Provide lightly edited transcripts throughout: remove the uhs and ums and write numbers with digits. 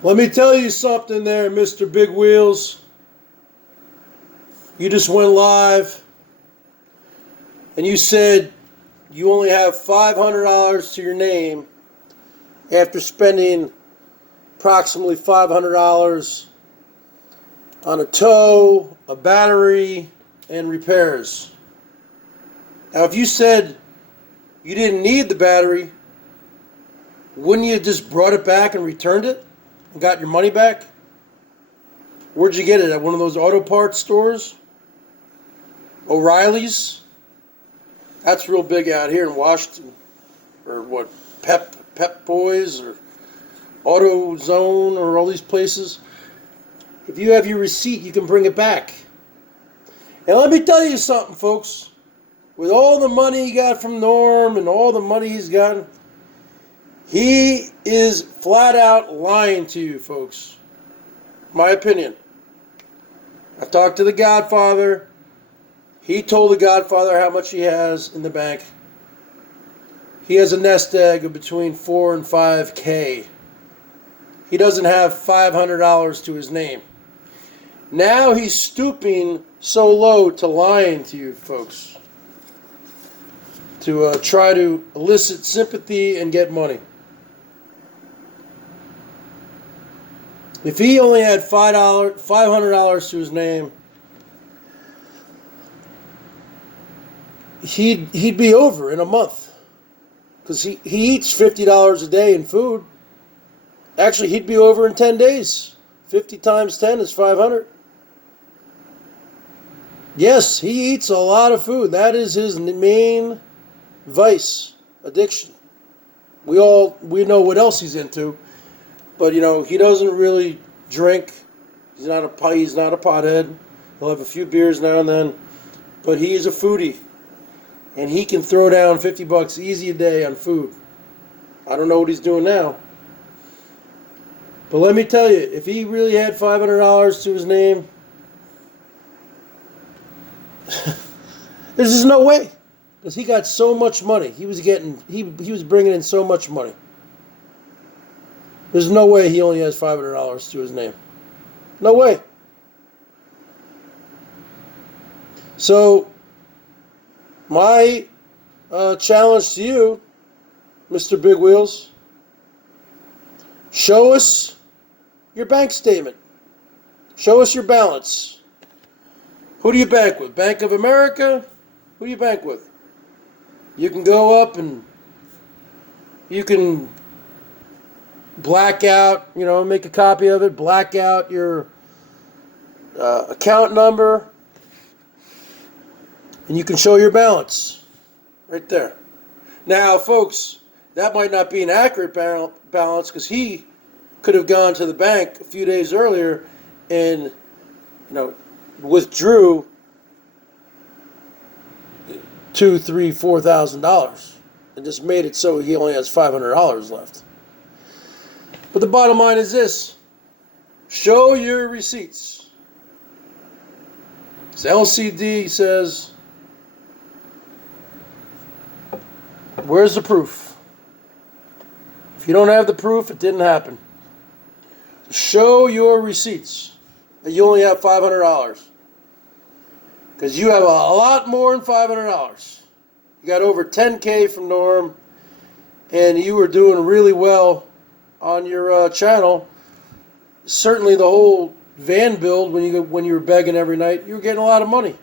Let me tell you something there, Mr. Big Wheels. You just went live and you said you only have $500 to your name after spending approximately $500 on a tow, a battery, and repairs. Now, if you said you didn't need the battery, wouldn't you have just brought it back and returned it and got your money back? Where'd you get it? At one of those auto parts stores? O'Reilly's? That's real big out here in Washington. Or what, Pep Boys or AutoZone or all these places. If you have your receipt, you can bring it back. And let me tell you something, folks. With all the money he got from Norm and all the money he's gotten, he is flat out lying to you, folks. My opinion. I've talked to the Godfather. He told the Godfather how much he has in the bank. He has a nest egg of between 4 and 5K. He doesn't have $500 to his name. Now he's stooping so low to lying to you folks, to try to elicit sympathy and get money. If he only had $500 to his name, he'd be over in a month, because he eats $50 a day in food. Actually, he'd be over in 10 days. 50 times 10 is 500. Yes, he eats a lot of food. That is his main vice, addiction. We know what else he's into, but he doesn't really drink. He's not a pothead. He'll have a few beers now and then, but he is a foodie, and he can throw down $50 easy a day on food. I don't know what he's doing now, but let me tell you, if he really had $500 to his name, there's just no way, because he got so much money. He was bringing in so much money. There's no way he only has $500 to his name. No way. So, my challenge to you, Mr. Big Wheels, show us your bank statement. Show us your balance. Who do you bank with? Bank of America? Who do you bank with? You can go up and you can black out, make a copy of it, black out your account number, and you can show your balance right there. Now, folks, that might not be an accurate balance, because he could have gone to the bank a few days earlier and, withdrew $2,000, $3,000, $4,000 and just made it so he only has $500 left. But the bottom line is this: show your receipts. This LCD says, where's the proof? If you don't have the proof, it didn't happen. Show your receipts that you only have $500. Because you have a lot more than $500. You got over 10K from Norm, and you were doing really well on your channel. Certainly the whole van build, when you were begging every night, you were getting a lot of money.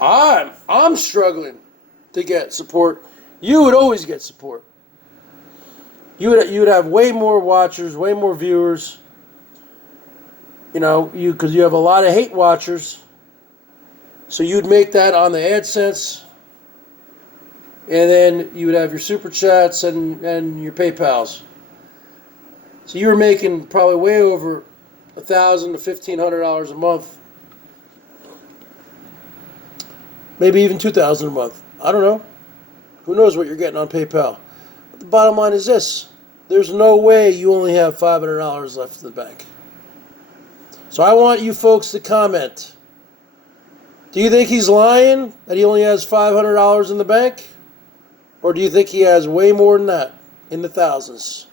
I'm struggling to get support. You would always get support. You would have way more watchers, way more viewers. Because you have a lot of hate watchers. So you'd make that on the AdSense, and then you would have your super chats and your PayPals. So you were making probably way over $1,000 to $1,500 a month, maybe even $2,000 a month. I don't know. Who knows what you're getting on PayPal? But the bottom line is this: there's no way you only have $500 left in the bank. So I want you folks to comment. Do you think he's lying that he only has $500 in the bank? Or do you think he has way more than that? in the thousands.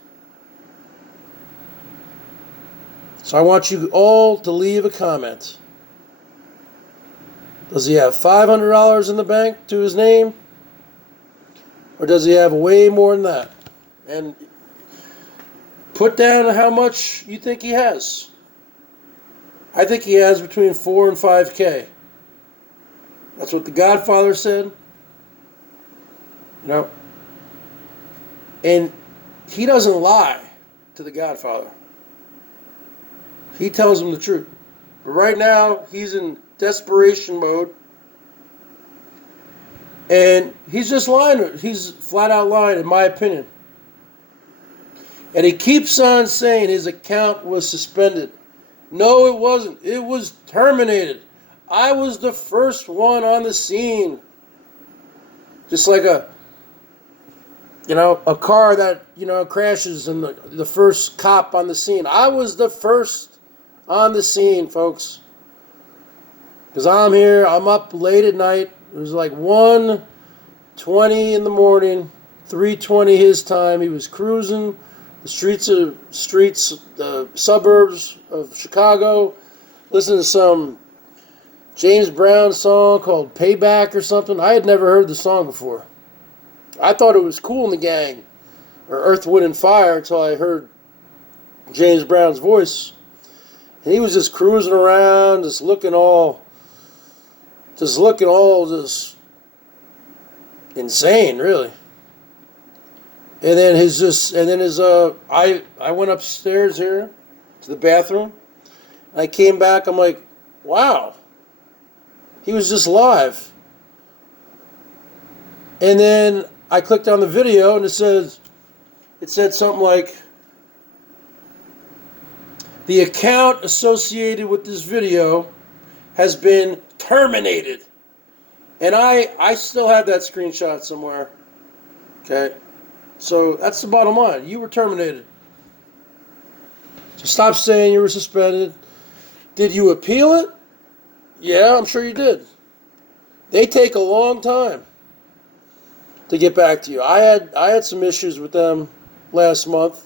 So I want you all to leave a comment. Does he have $500 in the bank to his name? Or does he have way more than that? And put down how much you think he has. I think he has between 4 and 5K. That's what the Godfather said. You know? And he doesn't lie to the Godfather. He tells him the truth. But right now, he's in desperation mode. And he's just lying. He's flat out lying, in my opinion. And he keeps on saying his account was suspended. No, it wasn't. It was terminated. I was the first one on the scene. Just like a car that, crashes and the first cop on the scene. I was the first on the scene, folks. Because I'm here, I'm up late at night. It was like 1:20 in the morning, 3:20 his time. He was cruising the suburbs of Chicago, listening to some James Brown song called Payback or something. I had never heard the song before. I thought it was Cool in the Gang or Earth, Wind and Fire until I heard James Brown's voice. And he was just cruising around, just looking all insane, really. And then I went upstairs here to the bathroom. I came back, I'm like, wow. He was just live. And then I clicked on the video and it said something like, the account associated with this video has been terminated. And I still have that screenshot somewhere. Okay? So that's the bottom line. You were terminated. So stop saying you were suspended. Did you appeal it? Yeah, I'm sure you did. They take a long time to get back to you. I had some issues with them last month.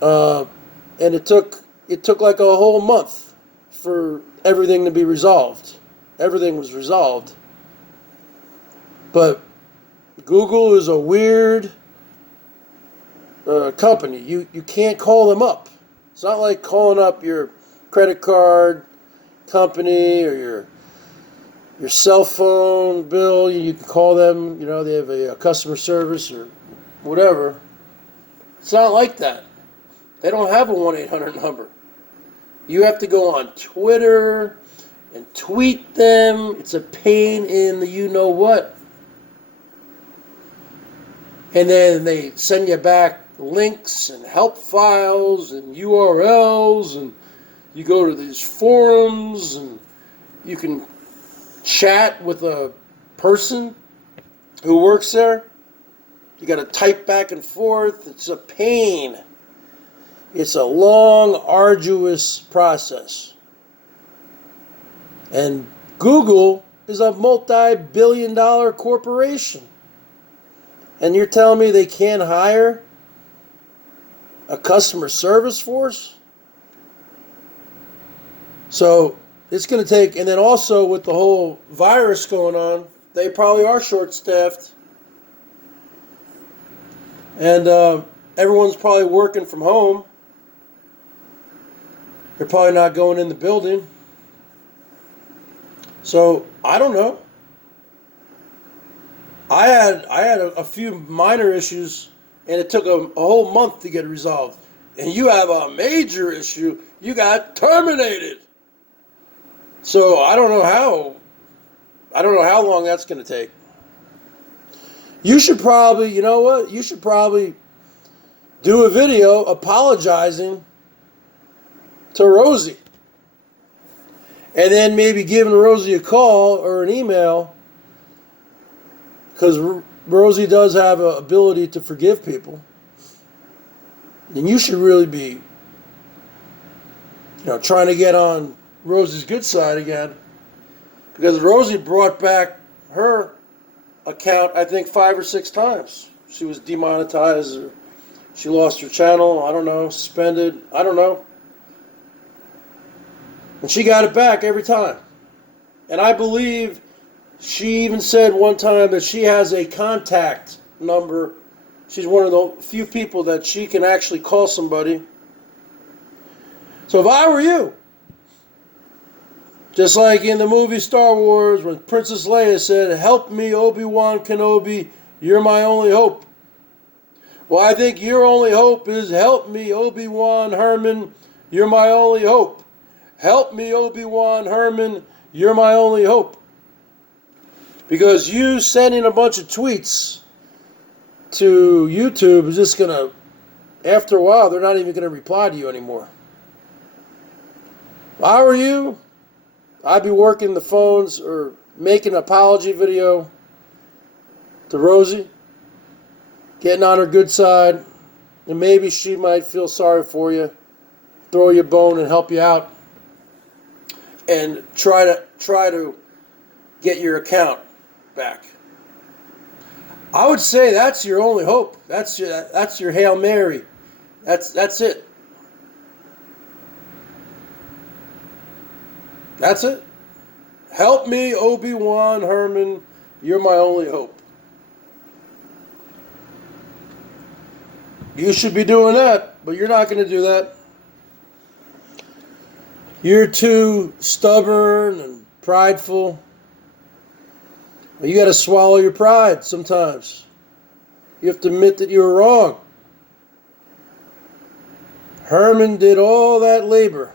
And it took like a whole month for everything to be resolved. Everything was resolved. But Google is a weird company. You can't call them up. It's not like calling up your credit card company or your cell phone bill. You can call them. They have a customer service or whatever. It's not like that. They don't have a 1-800 number. You have to go on Twitter and tweet them. It's a pain in the you-know-what. And then they send you back links and help files and URLs, and you go to these forums and you can chat with a person who works there. You got to type back and forth. It's a pain. It's a long, arduous process. And Google is a multi-billion-dollar corporation. And you're telling me they can't hire a customer service force? So it's going to take, and then also with the whole virus going on, they probably are short-staffed. And everyone's probably working from home. They're probably not going in the building. So I don't know. I had a few minor issues, and it took a whole month to get resolved. And you have a major issue. You got terminated. So I don't know how long that's going to take. You should probably, you know what? You should probably do a video apologizing to Rosie. And then maybe giving Rosie a call or an email, because Rosie does have an ability to forgive people. And you should really be, trying to get on Rosie's good side again, because Rosie brought back her account, I think 5 or 6 times. She was demonetized, or she lost her channel, I don't know, suspended, I don't know. And she got it back every time. And I believe she even said one time that she has a contact number. She's one of the few people that she can actually call somebody. So if I were you, just like in the movie Star Wars when Princess Leia said, "Help me, Obi-Wan Kenobi, you're my only hope." Well, I think your only hope is, "Help me, Obi-Wan Herman, you're my only hope. Help me, Obi-Wan Herman, you're my only hope." Because you sending a bunch of tweets to YouTube is just going to, after a while, they're not even going to reply to you anymore. If I were you, I'd be working the phones or making an apology video to Rosie, getting on her good side, and maybe she might feel sorry for you, throw you a bone and help you out, and try to get your account back. I would say that's your only hope. That's your Hail Mary. That's it. That's it. Help me, Obi-Wan Herman. You're my only hope. You should be doing that, but you're not going to do that. You're too stubborn and prideful. You got to swallow your pride sometimes. You have to admit that you were wrong. Herman did all that labor,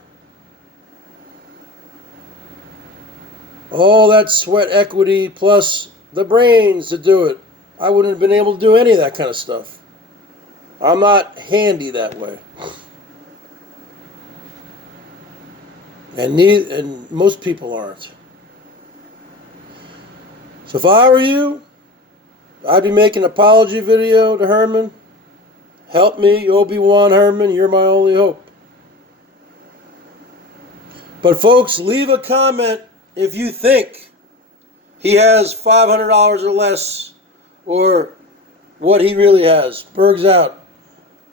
all that sweat equity, plus the brains to do it. I wouldn't have been able to do any of that kind of stuff. I'm not handy that way. And most people aren't. So if I were you, I'd be making an apology video to Herman. Help me, Obi-Wan Herman, you're my only hope. But folks, leave a comment if you think he has $500 or less, or what he really has. Bergs out.